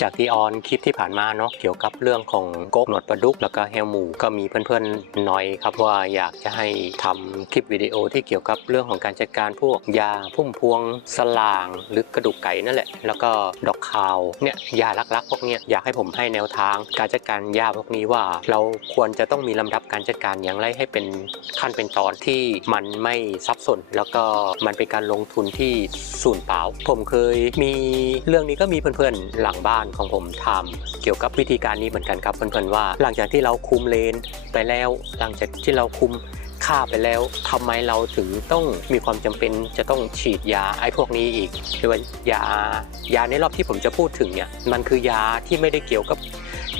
จากที่ออนคลิปที่ผ่านมาเนาะเกี่ยวกับเรื่องของโกกหนวดปลาดุกแล้วก็แฮวหมูก็มีเพื่อนๆน้อยครับว่าอยากจะให้ทำคลิปวิดีโอที่เกี่ยวกับเรื่องของการจัดการพวกยาพุ่มพวงสลาง หรือกระดูกไก่นั่นแหละ แล้วก็ดอกคาวเนี่ยยาลักๆพวกเนี้ยอยากให้ผมให้แนวทาง การจัดการยาพวกนี้ว่า เราควรจะต้องมีลำดับการจัดการอย่างไรให้เป็นขั้นเป็นตอนที่มันไม่ซับซ้อนแล้วก็มันเป็นการลงทุนที่สูญเปล่า ผมเคยมีเรื่องนี้ก็มีเพื่อนๆหลังบ้านของผมทำเกี่ยวกับวิธีการนี้เหมือนกันครับเพื่อนๆว่า หลังจากที่เราคุมเลนไปแล้ว หลังจากที่เราคุมค่าไปแล้วทำไมเราถึงต้องมีความจำเป็นจะต้องฉีดยาไอ้พวกนี้อีกหรือว่ายายาในรอบที่ผมจะพูดถึงเนี่ยมันคือยาที่ไม่ได้เกี่ยวกับ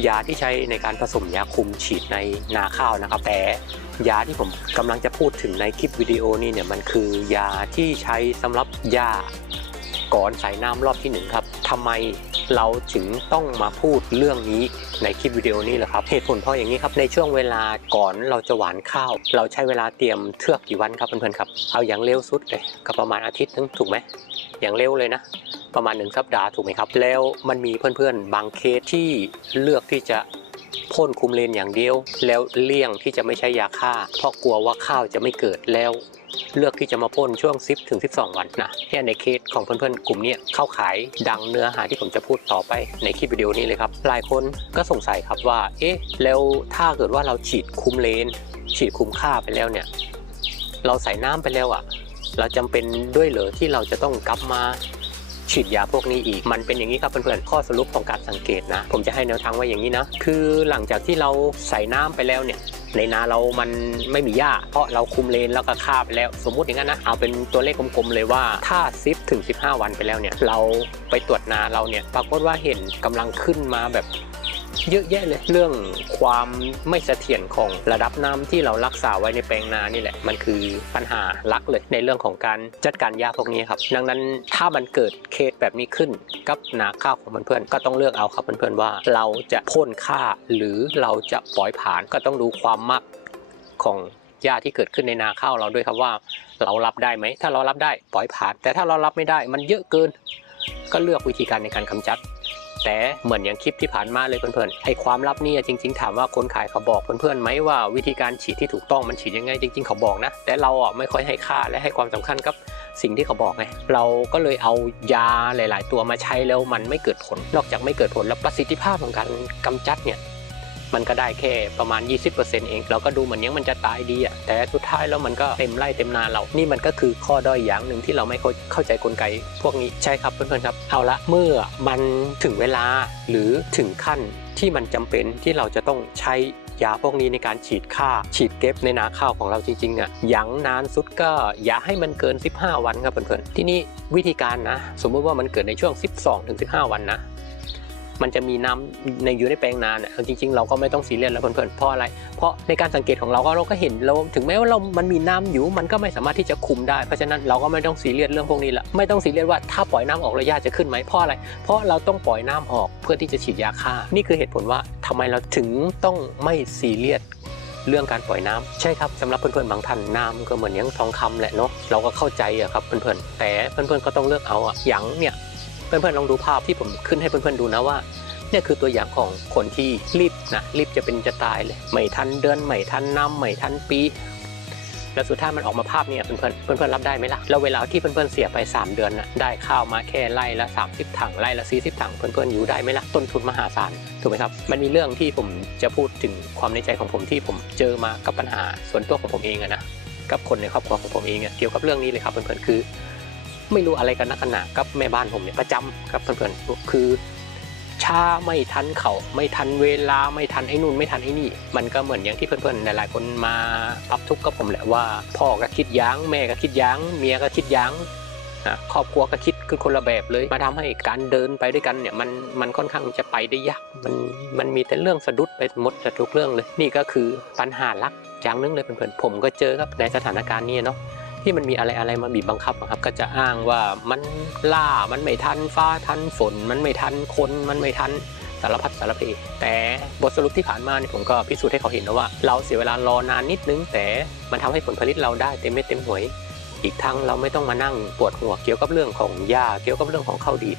ยาที่ใช้ในการผสมยาคุมฉีดในนาข้าวนะครับแต่ยาที่ผมกำลังจะพูดถึงในคลิปวิดีโอนี้เนี่ยมันคือยาที่ใช้สำหรับหญ้าก่อนใส่น้ำรอบที่หนึ่งครับทำไม เราถึงต้องมาพูดเรื่องนี้ในคลิปวิดีโอนี้เหรอครับเหตุผลเพราะอย่างนี้ครับในช่วงเวลาก่อนเราจะหวานข้าว เราใช้เวลาเตรียมเทือกกี่วันครับเพื่อนๆครับเอาอย่างเร็วสุดเลยก็ประมาณอาทิตย์นึงถูกไหมอย่างเร็วเลยนะประมาณหนึ่งสัปดาห์ถูกไหมครับ แล้วมันมีเพื่อนๆ บางเคสที่เลือกที่จะพ่นคุมเลนอย่างเดียว แล้วเลี่ยงที่จะไม่ใช้ยาฆ่า เพราะกลัวว่าข้าวจะไม่เกิดแล้ว เลือกที่จะมาพ่นช่วง 10ถึง12 วันนะเนี่ยในเคสของเพื่อนๆ กลุ่มนี้เข้าขายดังเนื้อหาที่ผมจะพูดต่อไปในคลิปวิดีโอนี้เลยครับ หลายคนก็สงสัยครับว่า เอ๊ะ แล้วถ้าเกิดว่าเราฉีดคุมเลน ฉีดคุมค่าไปแล้วเนี่ย เราใส่น้ำไปแล้วอะ่ะ เราจำเป็นด้วยเหรอที่เราจะต้องกลับมาฉีดยาพวกนี้อีก มันเป็นอย่างนี้ครับเพื่อนๆ ข้อสรุปของการสังเกตนะ ผมจะให้แนวทางไว้อย่างนี้นะ คือหลังจากที่เราใส่น้ำไปแล้วเนี่ย ในนาเรามันไม่มีหญ้า เพราะเราคุมเลนแล้วก็ฆ่าไปแล้วสมมุติอย่างนั้นนะเอาเป็นตัวเลขกลมๆเลยว่าถ้าซิปถึง 15 วันไปแล้วเนี่ยเราไปตรวจนาเราเนี่ยปรากฏว่าเห็นกำลังขึ้นมาแบบ เยอะแยะเลยเรื่องความไม่เสถียรของระดับน้ำที่เรารักษาไว้ในแปลงนานี่แหละ มันคือปัญหาหลักเลยในเรื่องของการจัดการหญ้าพวกนี้ครับ ดังนั้นถ้ามันเกิดเคสแบบนี้ขึ้นกับนาข้าวของเพื่อนๆก็ต้องเลือกเอาครับเพื่อนๆว่า เราจะพ่นค่าหรือเราจะปล่อยผ่านก็ต้องดูความมากของหญ้าที่เกิดขึ้นในนาข้าวเราด้วยครับว่าเรารับได้ไหม ถ้าเรารับได้ปล่อยผ่าน แต่ถ้าเรารับไม่ได้มันเยอะเกิน ก็เลือกวิธีการในการกำจัด แต่เหมือนอย่างคลิปที่ผ่านมาเลยเพื่อนๆไอ้ความลับนี่จริง ๆ ถามว่าคนขายเขาบอกเพื่อนๆไหมว่าวิธีการฉีดที่ถูกต้องมันฉีดยังไงจริง ๆ เขาบอกนะ แต่เราอะไม่ค่อยให้ค่าและให้ความสำคัญกับสิ่งที่เขาบอกไงเราก็เลยเอายาหลาย ๆ ตัวมาใช้แล้วมันไม่เกิดผล นอกจากไม่เกิดผลแล้วประสิทธิภาพของการกำจัดเนี่ย มันก็ได้แค่ประมาณ 20%เองเราก็ดูเหมือนยังมันจะตายดีอะแต่สุดท้ายแล้วมันก็เต็มไร่เต็มนาเรา นี่มันก็คือข้อด้อยอย่างหนึ่งที่เราไม่เข้าใจกลไก พวกนี้ใช่ครับเพื่อนๆครับ เอาละเมื่อมันถึงเวลาหรือถึงขั้นที่มันจำเป็นที่เราจะต้องใช้ยาพวกนี้ในการฉีดฆ่าฉีดเก็บในนาข้าวของเราจริงๆอะอย่างนานสุดก็อย่าให้มันเกิน 15 วันครับเพื่อนๆที่นี่วิธีการนะ สมมติว่ามันเกิดในช่วง 12-15 วันนะ มันจะมีน้ำในอยู่ในแปลงนาเนี่ยจริงๆ เราก็ไม่ต้องซีเรียสแล้วเพื่อนๆเพราะอะไร เพราะในการสังเกตของเราก็เราก็เห็นเราถึงแม้ว่าเรา มันมีน้ำอยู่ มันก็ไม่สามารถที่จะคุมได้ เพราะฉะนั้นเราก็ไม่ต้องซีเรียสเรื่องพวกนี้ละไม่ต้องซีเรียสว่าถ้าปล่อยน้ำออกระยะจะขึ้นไหมเพราะอะไร เพราะเราต้องปล่อยน้ำออกเพื่อที่จะฉีดยาฆ่า นี่คือเหตุผลว่าทำไมเราถึงต้องไม่ซีเรียสเรื่องการปล่อยน้ำใช่ครับสำหรับเพื่อนๆบางท่านน้ำก็เหมือนอยังทองคำแหละเนาะเราก็เข้าใจอะครับเพื่อนๆแต่เพื่อนๆก็ต้องเลือกเอาอะอย่างเนี่ย เพื่อนๆลองดูภาพที่ผมขึ้นให้เพื่อนๆดูนะว่าเนี่ยคือตัวอย่างของคนที่รีบนะรีบจะเป็นจะตายเลยไม่ทันเดือนไม่ทันน้ำไม่ทันปี แล้วสุดท้ายมันออกมาภาพเนี่ยเพื่อนๆเพื่อนๆรับได้ไหมล่ะแล้วเวลาที่เพื่อนๆเสียไป 3 เดือนน่ะได้ข้าวมาแค่ไร่ละ 30 ถังไร่ละ 40 ถังเพื่อนๆอยู่ได้ไหมล่ะต้นทุนมหาศาลถูกไหมครับมันมีเรื่องที่ผมจะพูดถึงความในใจของผมที่ผมเจอมากับปัญหาส่วนตัวของผมเองอะนะกับคนในครอบครัวของผมเองเกี่ยวกับเรื่องนี้เลยครับเพื่อนๆคือ ไม่รู้อะไรกันนักหนากับแม่บ้านผมเนี่ยประจำครับเพื่อนๆคือช้าไม่ทันเขาไม่ทันเวลาไม่ทันไอ้นู่นไม่ทันไอ้นี่ มันก็เหมือนอย่างที่เพื่อนๆหลายๆคนมาปรับทุกข์กับผมแหละว่า พ่อก็คิดยั้งแม่ก็คิดยั้งเมียก็คิดยั้งนะครอบครัวก็คิดคือคนละแบบเลย มาทำให้การเดินไปด้วยกันเนี่ยมันมันค่อนข้างจะไปได้ยากมันมันมีแต่เรื่องสะดุดไปหมดทุกเรื่องเลย นี่ก็คือปัญหาลักอย่างนึงเลยเพื่อนๆผมก็เจอครับในสถานการณ์นี้เนาะ ที่มันมีอะไรอะไรมาบีบบังคับครับก็จะอ้างว่ามันล่ามันไม่ทันฟ้าทันฝน มันไม่ทันคนมันไม่ทันสารพัดสารเพแต่บทสรุปที่ผ่านมาเนี่ยผมก็พิสูจน์ให้เขาเห็นแล้วว่า เราเสียเวลารอนานนิดนึง แต่มันทำให้ผลผลิตเราได้เต็มเม็ดเต็มหน่วย อีกทั้งเราไม่ต้องมานั่งปวดหัวเกี่ยวกับเรื่องของยาเกี่ยวกับเรื่องของข้าวดีด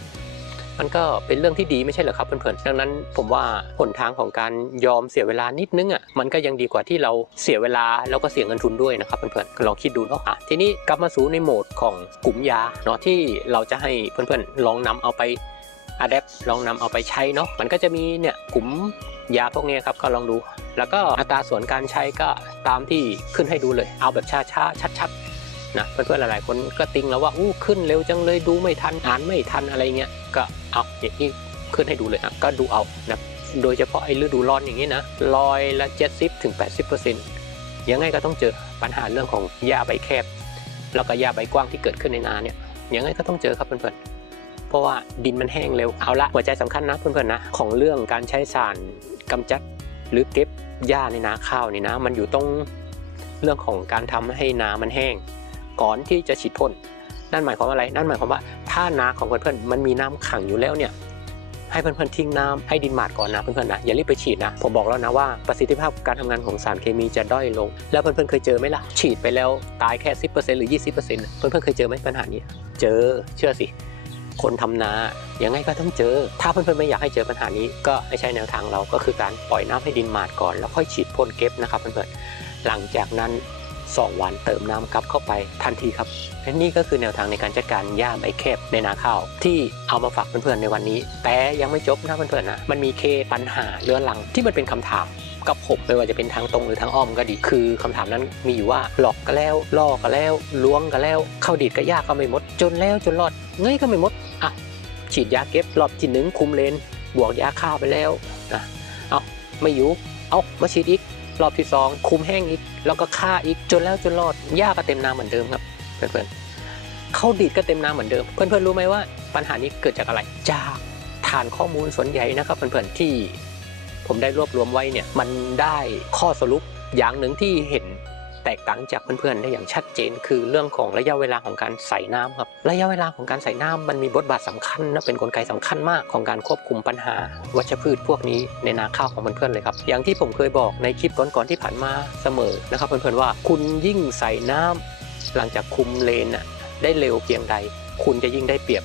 มันก็เป็นเรื่องที่ดีไม่ใช่เหรอครับเพื่อนๆดังนั้นผมว่าหนทางของการยอมเสียเวลานิดนึงอะมันก็ยังดีกว่าที่เราเสียเวลาแล้วก็เสียเงินทุนด้วยนะครับเพื่อนๆก็ลองคิดดูเนาะอะทีนี้กลับมาสู่ในโหมดของกลุ่มยาเนาะที่เราจะให้เพื่อนๆลองนำเอาไปอะแดปลองนำเอาไปใช้เนาะมันก็จะมีเนี่ยกลุ่มยาพวกเนี้ยครับก็ลองดู แล้วก็อัตราส่วนการใช้ก็ตามที่ขึ้นให้ดูเลย เอาแบบช้าๆชัดๆ นะเพื่อนๆหลายๆคนก็ติงแล้วว่าอู้ขึ้นเร็วจังเลยดูไม่ทันอ่านไม่ทันอะไรเงี้ยก็เอาอย่างนี้ขึ้นให้ดูเลยนะก็ดูเอานะโดยเฉพาะไอ้ฤดูร้อนอย่างนี้นะลอยละ 70ถึง80%ยังไงก็ต้องเจอปัญหาเรื่องของหญ้าใบแคบ แล้วก็หญ้าใบกว้างที่เกิดขึ้นในนาเนี่ยยังไงก็ต้องเจอครับเพื่อนๆเพราะว่าดินมันแห้งเร็วเอาละหัวใจสำคัญนะเพื่อนๆนะของเรื่องการใช้สารกำจัดหรือเก็บหญ้าในนาข้าวนี่นะ มันอยู่ตรงเรื่องของการทำให้นามันแห้ง ก่อนที่จะฉีดพ่นนั่นหมายความว่าอะไร นั่นหมายความว่า ถ้านาของเพื่อนๆมันมีน้ำขังอยู่แล้วเนี่ยให้เพื่อนๆทิ้งน้ำให้ดินหมาดก่อนนะเพื่อนๆนะอย่ารีบไปฉีดนะ ผมบอกแล้วนะว่าประสิทธิภาพการทำงานของสารเคมีจะด้อยลง แล้วเพื่อนๆเคยเจอไหมล่ะ ฉีดไปแล้วตายแค่ 10%หรือ 20%เพื่อนๆเคยเจอไหมปัญหานี้ เจอเชื่อสิ คนทำนายังไงก็ต้องเจอ ถ้าเพื่อนๆไม่อยากให้เจอปัญหานี้ ก็ให้ใช้แนวทางเราก็คือการปล่อยน้ำให้ดินหมาดก่อน แล้วค่อยฉีดพ่นเก็บนะครับเพื่อนๆหลังจากนั้น 2วันเติมน้ำกลับเข้าไปทันทีครับและนี่ก็คือแนวทางในการจัดการหญ้าใบแคบในนาข้าว ที่เอามาฝากเพื่อนๆในวันนี้ แต่ยังไม่จบนะเพื่อนๆนะมันมีเคปัญหาเรื้อรังที่มันเป็นคำถามกับผมไม่ว่าจะเป็นทางตรงหรือทางอ้อมก็ดี คือคำถามนั้นมีอยู่ว่าหลอกก็แล้วล่อก็แล้วล้วงก็แล้ว เข้าดีดก็ยากก็ไม่หมด จนแล้วจนรอดเงยก็ไม่หมดอะฉีดยาเก็บรอบที่หนึ่งคุมเลนบวกยาฆ่าไปแล้วนะเอาไม่อยู่เอามาฉีดอีก รอบที่สองคุมแห้งอีก แล้วก็ฆ่าอีกจนแล้วจนรอดหญ้าก็เต็มน้ำเหมือนเดิมครับเพื่อนๆเข้าดีดก็เต็มน้ำเหมือนเดิม เพื่อนๆรู้ไหมว่าปัญหานี้เกิดจากอะไร จากฐานข้อมูลส่วนใหญ่นะครับเพื่อนๆที่ผมได้รวบรวมไว้เนี่ยมันได้ข้อสรุปอย่างหนึ่งที่เห็น แตกต่างจากเพื่อนๆได้อย่างชัดเจน คือเรื่องของระยะเวลาของการใส่น้ำครับระยะเวลาของการใส่น้ำมันมีบทบาทสำคัญนะเป็นกลไกสำคัญมากของการควบคุมปัญหา วัชพืชพวกนี้ในนาข้าวของเพื่อนๆเลยครับ อย่างที่ผมเคยบอกในคลิปก่อนๆที่ผ่านมาเสมอนะครับเพื่อนๆว่าคุณยิ่งใส่น้ำหลังจากคุมเลนน่ะได้เร็วเพียงใด คุณจะยิ่งได้เปรียบ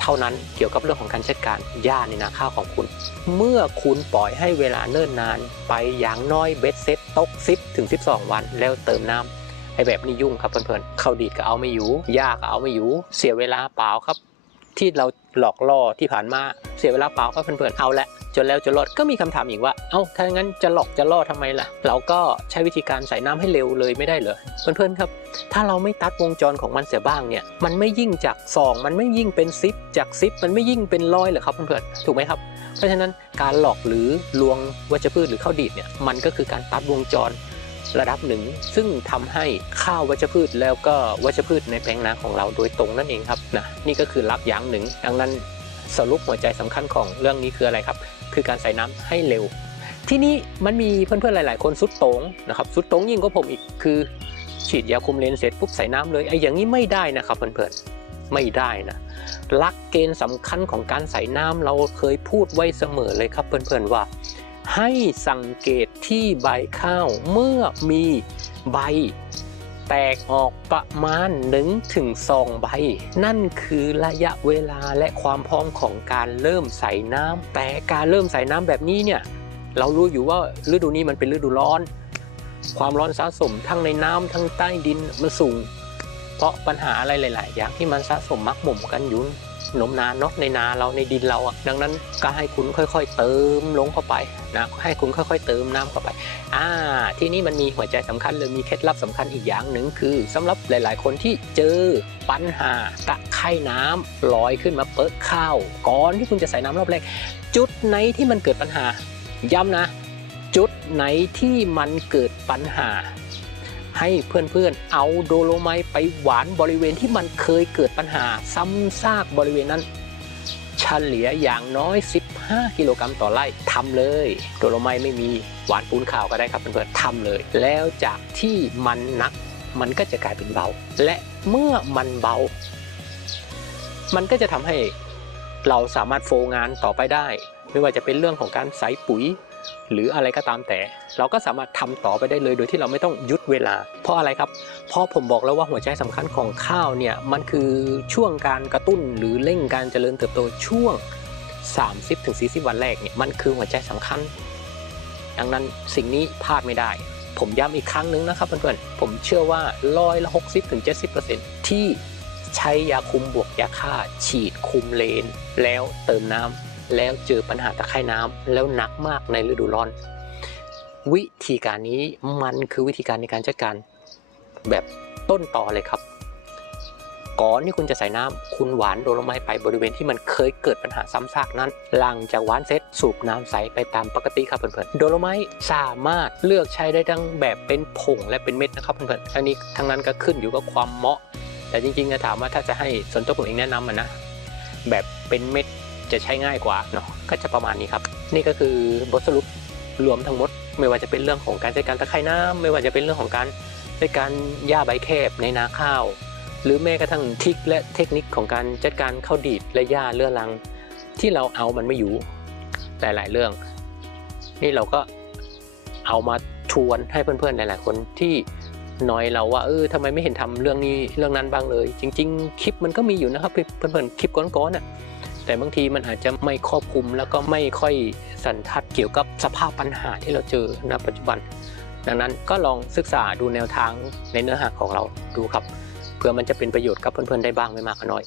เท่านั้นเกี่ยวกับเรื่องของการจัดการหญ้าในนาข้าวของคุณ เมื่อคุณปล่อยให้เวลาเนิ่นนาน ไปอย่างน้อยเบ็ดเซ็ตตก10ถึง 12 วัน แล้วเติมน้ำไอแบบนี้ยุ่งครับเพื่อนๆ เข้าดีดก็เอาไม่อยู่หญ้าก็เอาไม่อยู่ เสียเวลาเปล่าครับ ที่เรา หลอกล่อที่ผ่านมาเสียเวลาเปล่าครับเพื่อนๆเอาละจนแล้วจนรอดก็มีคำถามอีกว่า เอ้า ถ้างั้นจะหลอกจะล่อทำไมล่ะ เราก็ใช้วิธีการใส่น้ำให้เร็วเลยไม่ได้เหรอ เพื่อนๆครับ ถ้าเราไม่ตัดวงจรของมันเสียบ้างเนี่ย มันไม่ยิ่งจากซอง มันไม่ยิ่งเป็นซิป จากซิป มันไม่ยิ่งเป็นร้อยเหรอครับเพื่อนๆ ถูกไหมครับ เพราะฉะนั้นการหลอกหรือลวงวัชพืชหรือข้าวดีดเนี่ย มันก็คือการตัดวงจร ระดับหนึ่ง ซึ่งทำให้ข้าววัชพืชแล้วก็วัชพืชในแปลงนาของเราโดยตรงนั่นเองครับนะนี่ก็คือลักอย่างหนึ่ง ดังนั้นสรุปหัวใจสำคัญของเรื่องนี้คืออะไรครับ คือการใส่น้ำให้เร็ว ที่นี่มันมีเพื่อนๆหลาย ๆ คนสุดโตงนะครับสุดโตงยิ่งกว่าผมอีกคือ ฉีดยาคุมเลนเสร็จปุ๊บใส่น้ำเลยไอ้อย่างนี้ไม่ได้นะครับเพื่อนๆไม่ได้นะหลักเกณฑ์สำคัญของการใส่น้ำเราเคยพูดไว้เสมอเลยครับเพื่อนๆว่า ให้สังเกตที่ใบข้าวเมื่อมีใบ แตกออกประมาณ1ถึง2ใบ นั่นคือระยะเวลาและความพร้อมของการเริ่มใส่น้ำแต่การเริ่มใส่น้ำแบบนี้เนี่ยเรารู้อยู่ว่าฤดูนี้มันเป็นฤดูร้อน ความร้อนสะสมทั้งในน้ำทั้งใต้ดินมันสูง เพราะปัญหาอะไรหลาย ๆ อย่างที่มันสะสมมักหม่มกันอยู่หนมนานเนาะในนาเราในดินเราอะดังนั้นก็ให้คุณค่อย ๆ เติมลงเข้าไปนะให้คุณค่อย ๆ เติมน้ำเข้าไปอ่าที่นี่มันมีหัวใจสำคัญเลยมีเคล็ดลับสำคัญอีกอย่างหนึ่งคือสำหรับหลาย ๆ คนที่เจอปัญหาตะไคร่น้ำลอยขึ้นมาเปิดข้าวก่อนที่คุณจะใส่น้ำรอบแรกจุดไหนที่มันเกิดปัญหา ย้ำนะ จุดไหนที่มันเกิดปัญหา ให้เพื่อนๆ เอาโดโลไมต์ไปหวานบริเวณที่มันเคยเกิดปัญหาซ้ำซากบริเวณนั้น เฉลี่ยอย่างน้อย 15 กิโลกรัมต่อไร่ทำเลย โดโลไมต์ไม่มีหวานปูนขาวก็ได้ครับเพื่อนๆทำเลย แล้วจากที่มันหนักมันก็จะกลายเป็นเบา และเมื่อมันเบา มันก็จะทำให้เราสามารถโฟงานต่อไปได้ ไม่ว่าจะเป็นเรื่องของการใส่ปุ๋ย หรืออะไรก็ตามแต่ เราก็สามารถทำต่อไปได้เลยโดยที่เราไม่ต้องยุดเวลา เพราะอะไรครับ เพราะผมบอกแล้วว่าหัวใจสำคัญของข้าวเนี่ยมันคือช่วงการกระตุ้นหรือเร่งการเจริญเติบโตช่วง 30-40 วันแรกเนี่ยมันคือหัวใจสำคัญ ดังนั้นสิ่งนี้พลาดไม่ได้ ผมย้ำอีกครั้งหนึงนะครับเพื่อนๆผมเชื่อว่าร้อยละ60-70%ที่ใช้ยาคุมบวกยาฆ่าฉีดคุมเลน แล้วเติมน้ำ แล้วเจอปัญหาตะไคร่น้ำแล้วหนักมากในฤดูร้อน วิธีการนี้มันคือวิธีการในการจัดการแบบต้นต่อเลยครับ ก่อนที่คุณจะใส่น้ำคุณหวานโดโลไม้ไปบริเวณที่มันเคยเกิดปัญหาซ้ำซากนั้น หลังจากหวานเสร็จสูบน้ำใสไปตามปกติครับเพื่อนๆโดโลไม้สามารถเลือกใช้ได้ทั้งแบบเป็นผงและเป็นเม็ดนะครับเพื่อนๆอันนี้ทั้งนั้นก็ขึ้นอยู่กับความเหมาะ แต่จริงๆจะถามว่าถ้าจะให้ส่วนตัวผมเองแนะนำมันนะแบบเป็นเม็ด จะใช้ง่ายกว่าเนาะก็จะประมาณนี้ครับ นี่ก็คือบทสรุปรวมทั้งหมด ไม่ว่าจะเป็นเรื่องของการจัดการตะไคร่น้ำไม่ว่าจะเป็นเรื่องของการจัดการหญ้าใบแคบในนาข้าว หรือแม้กระทั่งทริคและเทคนิคของการจัดการข้าวดีดและหญ้าเลือรัง ที่เราเอามันไม่อยู่หลาย ๆ เรื่อง นี่เราก็เอามาชวนให้เพื่อนๆหลาย ๆ คนที่น้อยเราว่าเออทำไมไม่เห็นทำเรื่องนี้เรื่องนั้นบ้างเลย จริง ๆ คลิปมันก็มีอยู่นะครับเพื่อนๆคลิปก้อนๆน่ะ แต่บางทีมันอาจจะไม่ครอบคลุมแล้วก็ไม่ค่อยสันทัดเกี่ยวกับสภาพปัญหาที่เราเจอณปัจจุบัน ดังนั้นก็ลองศึกษาดูแนวทางในเนื้อหาของเราดูครับเพื่อมันจะเป็นประโยชน์กับเพื่อนๆได้บ้างไม่มากก็น้อย